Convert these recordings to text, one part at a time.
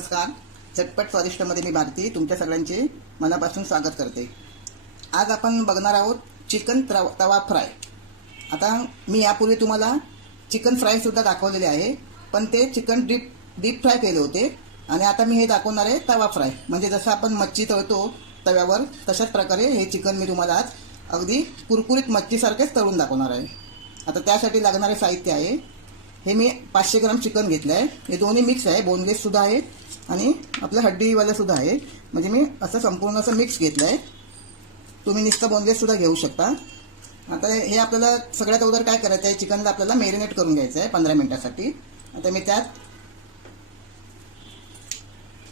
नमस्कार. झटपट स्वादिष्टमध्ये मी भारती तुमच्या सगळ्यांचे मनापासून स्वागत करते. आज आपण बघणार आहोत चिकन तवा फ्राय. आता मी यापूर्वी तुम्हाला चिकन फ्रायसुद्धा दाखवलेले आहे, पण ते चिकन डीप फ्राय केले होते. आणि आता मी हे दाखवणार आहे तवा फ्राय, म्हणजे जसं आपण मच्छी तळतो तव्यावर तशाच प्रकारे हे चिकन मी तुम्हाला आज अगदी कुरकुरीत मच्छीसारखेच तळून दाखवणार आहे. आता त्यासाठी लागणारे साहित्य आहे, हे मी 500 ग्राम चिकन घेतलं आहे. हे दोन्ही मिक्स आहे, बोनलेससुद्धा आहे आणि आपलं हड्डीवालंसुद्धा आहे. म्हणजे मी असं संपूर्ण असं मिक्स घेतलं आहे. तुम्ही नुसतं बोनलेससुद्धा घेऊ शकता. आता हे आपल्याला सगळ्यात अगोदर काय करायचं आहे, चिकनला आपल्याला मॅरिनेट करून घ्यायचं आहे 15 मिनिटासाठी. आता मी त्यात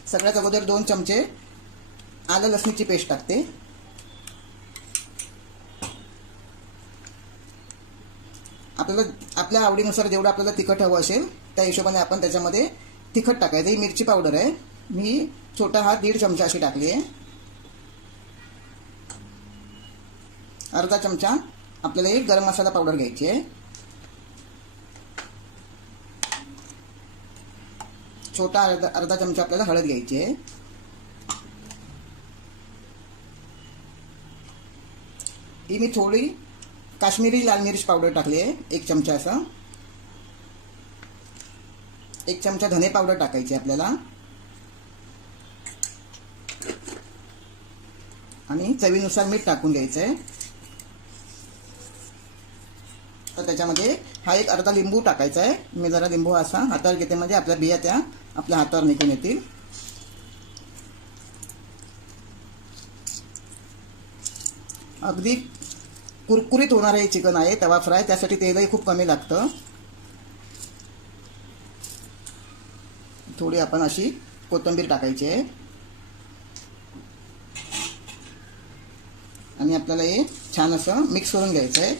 सगळ्यात अगोदर 2 चमचे आलं लसणीची पेस्ट टाकते. आपल्याला आपल्या आवडीनुसार जेवढं आपल्याला तिखट हवं असेल त्या हिशोबाने आपण त्याच्यामध्ये तिखट टाकायचं. ही मिरची पावडर आहे, मी छोटा हात 1.5 चमचा अशी टाकली आहे. अर्धा चमचा आपल्याला एक गरम मसाला पावडर घ्यायची आहे. छोटा अर्धा चमचा आपल्याला हळद घ्यायची आहे. ही मी थोडी काश्मीरी लाल मिर्च पावडर टाकली आहे, 1 चमचा असं. 1 चमचा धने पावडर टाकायची आपल्याला. आणि चवीनुसार मीठ टाकून घ्यायचं आहे. तर त्याच्यामध्ये हा एक अर्धा लिंबू टाकायचा आहे. मी जरा लिंबू असा हातावर घेते, म्हणजे आपल्या बिया त्या आपल्या हातावर निघून येतील. अगदी कुरकुरीत होणार हे चिकन आहे तवा फ्राय, त्यासाठी तेलही खूप कमी लागतं. थोडी आपण अशी कोथिंबीर टाकायची आहे. आणि आपल्याला हे छान असं मिक्स करून घ्यायचं आहे.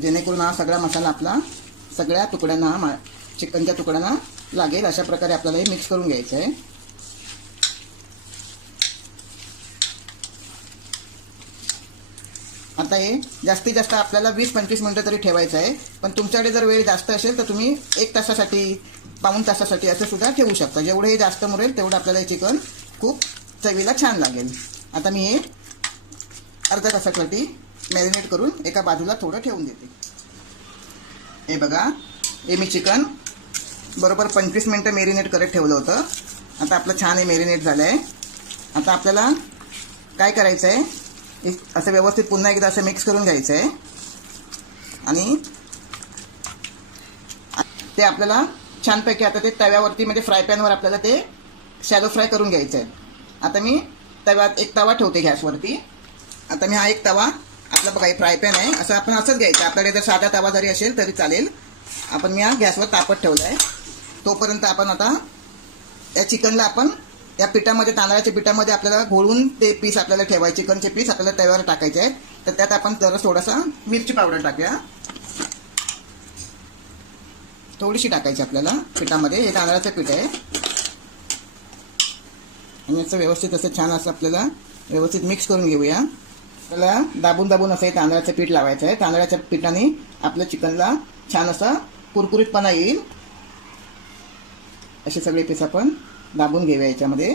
जेणेकरून हा सगळा मसाला आपला सगळ्या तुकड्यांना, चिकनच्या तुकड्यांना लागेल अशा प्रकारे आपल्याला हे मिक्स करून घ्यायचं आहे. आता हे जास्तीत जास्त आपल्याला 20-25 मिनिटं तरी ठेवायचं आहे. पण तुमच्याकडे जर वेळ जास्त असेल तर तुम्ही 1 तासासाठी, पाऊण तासासाठी असं सुद्धा ठेवू शकता. जेवढं हे जास्त मुरेल तेवढं आपल्याला हे चिकन खूप चवीला छान लागेल. आता मी हे अर्ध्या तासासाठी मॅरिनेट करून एका बाजूला थोडं ठेवून देते. हे बघा, हे मी चिकन बरोबर 25 मिनिटं मॅरिनेट करत ठेवलं होतं. आता आपलं छान हे मॅरिनेट झालं आहे. आता आपल्याला काय करायचं आहे, असं व्यवस्थित पुन्हा एकदा असं मिक्स करून घ्यायचं आहे. आणि ते आपल्याला छानपैकी आता ते तव्यावरती, म्हणजे फ्राय पॅनवर आपल्याला ते शॅलो फ्राय करून घ्यायचं आहे. आता मी तव्यात एक तवा ठेवते गॅसवरती. आता मी हा एक तवा, आपला बघा हे फ्राय पॅन आहे, असं आपण असंच घ्यायचं. आपल्याकडे जर साधा तवा जरी असेल तरी चालेल. आपण मी हा गॅसवर तापत ठेवला आहे. तोपर्यंत आपण आता या चिकनला आपण या पिठामध्ये, तांदळाच्या पिठामध्ये आपल्याला घोळून ते पीस आपल्याला ठेवायचे, चिकनचे पीस आपल्याला तव्यावर टाकायचे आहेत. तर त्यात आपण जरा थोडासा मिरची पावडर टाकूया. थोडीशी टाकायची आपल्याला पिठामध्ये. हे तांदळाचं पीठ आहे. आणि असं व्यवस्थित असं छान असं आपल्याला व्यवस्थित मिक्स करून घेऊया. आपल्याला दाबून दाबून असं हे तांदळाचं पीठ लावायचं आहे. तांदळाच्या पिठाने आपल्या चिकनला छान असा कुरकुरीतपणा येईल. असे सगळे पीस आपण दाबून घेऊया याच्यामध्ये.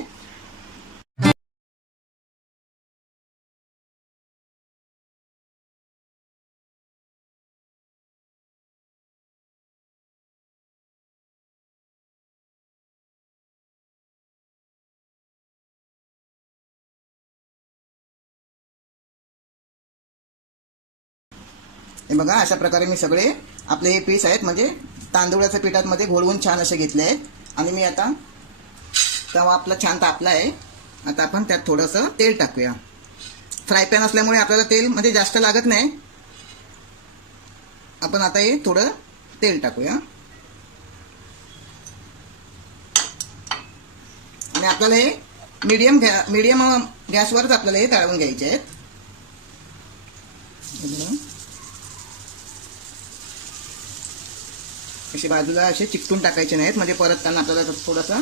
हे बघा, अशा प्रकारे मी सगळे आपले हे पीस आहेत, म्हणजे तांदूळाच्या पिठामध्ये घोळवून छान असे घेतले आहेत. आणि मी आता तवा आपला छान तापला आहे. आता आपण त्यात थोडंसं तेल टाकूया. फ्राय पॅन असल्यामुळे आपल्याला तेल म्हणजे जास्त लागत नाही. आपण आता हे थोडं तेल टाकूया. आणि आपल्याला हे मीडियम गॅसवरच आपल्याला हे तळून घ्यायचे आहेत. असे बाजूला असे चिकटून टाकायचे नाहीत, म्हणजे परतताना आपल्याला थोडासा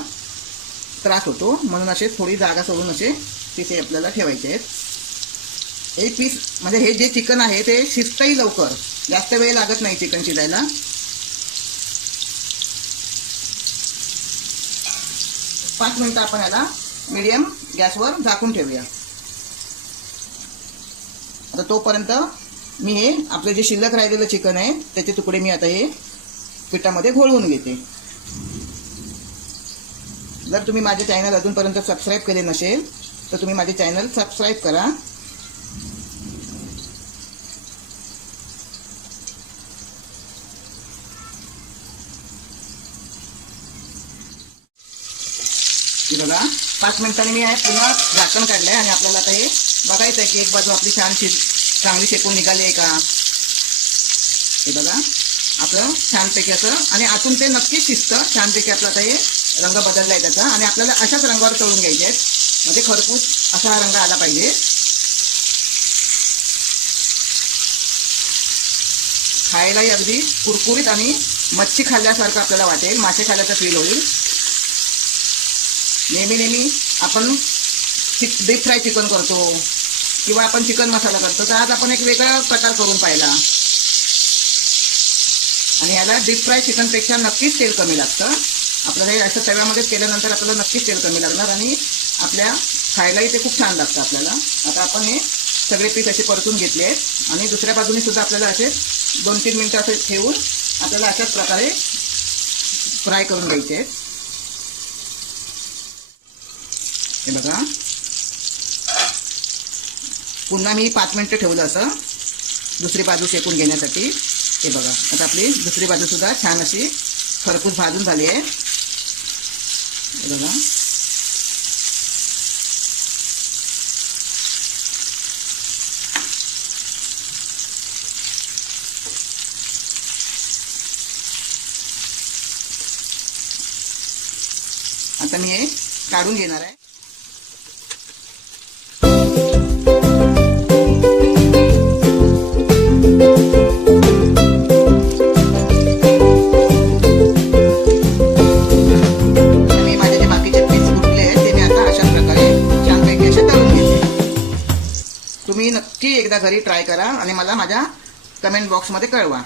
त्रास होतो. म्हणून असे थोडी जागा सोडून असे तिथे आपल्याला ठेवायचे आहेत. एक पीस म्हणजे हे जे चिकन आहे ते शिजतही लवकर, जास्त वेळ लागत नाही चिकन शिजायला. पाच मिनिटं आपण याला मीडियम गॅसवर झाकून ठेवूया. आता तोपर्यंत मी हे आपले जे शिल्लक राहिलेलं चिकन आहे त्याचे तुकडे मी आता हे पिठामध्ये घोळवून घेते. जर तुम्ही माझे चॅनल अजूनपर्यंत सबस्क्राईब केले नसेल तर तुम्ही माझे चॅनल सबस्क्राईब करा. बघा 5 मिनिटांनी मी पुन्हा झाकण काढलंय आणि आपल्याला आता हे बघायचं आहे की एक बाजू आपली चांगली शेकून निघाली आहे का. हे बघा आपलं छानपैकी असं आणि आतून ते नक्कीच शिजतं छानपैकी. आपलं आता हे रंग बदलला आहे त्याचा आणि आपल्याला अशाच रंगावर तळून घ्यायचे आहेत, म्हणजे खरपूस असा हा रंग आला पाहिजे. खायलाही अगदी कुरकुरीत आणि मच्छी खाल्ल्यासारखं आपल्याला वाटेल, मासे खाल्ल्याचं फील होईल. नेहमी आपण डीप फ्राय चिकन करतो किंवा आपण चिकन मसाला करतो, तर आज आपण एक वेगळा प्रकार करून पाहिला. आणि याला डीप फ्राय चिकनपेक्षा नक्कीच तेल कमी लागतं. आपल्याला हे असं तव्यामध्ये केल्यानंतर आपल्याला नक्कीच तेल कमी लागणार आणि आपल्या खायलाही ते खूप छान लागतं आपल्याला. आता आपण हे सगळे पीस असे परतून घेतले आहेत आणि दुसऱ्या बाजूने सुद्धा आपल्याला असे 2-3 मिनिटं असे ठेवून आपल्याला अशाच प्रकारे फ्राय करून घ्यायचे आहेत. हे बघा पुन्हा मी 5 मिनिटं ठेवलं असं दुसरी बाजू शेकून घेण्यासाठी. हे बघा आता आपली दुसरी बाजू सुद्धा छान अशी खरपूस भाजून झाली आहे. हे बघा आता मी हे काढून घेणार आहे. तुम्ही नक्की एकदा घरी ट्राय करा आणि मला माझ्या कमेंट बॉक्समध्ये कळवा.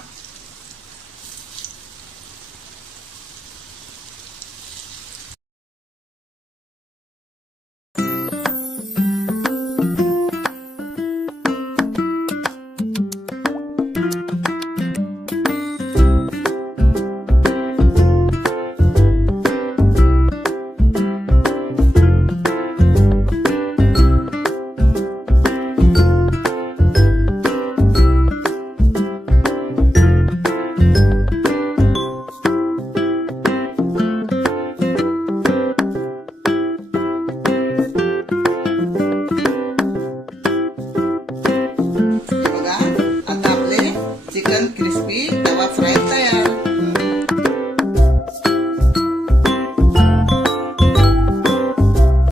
चिकन क्रिस्पी तवा फ्राय तयार.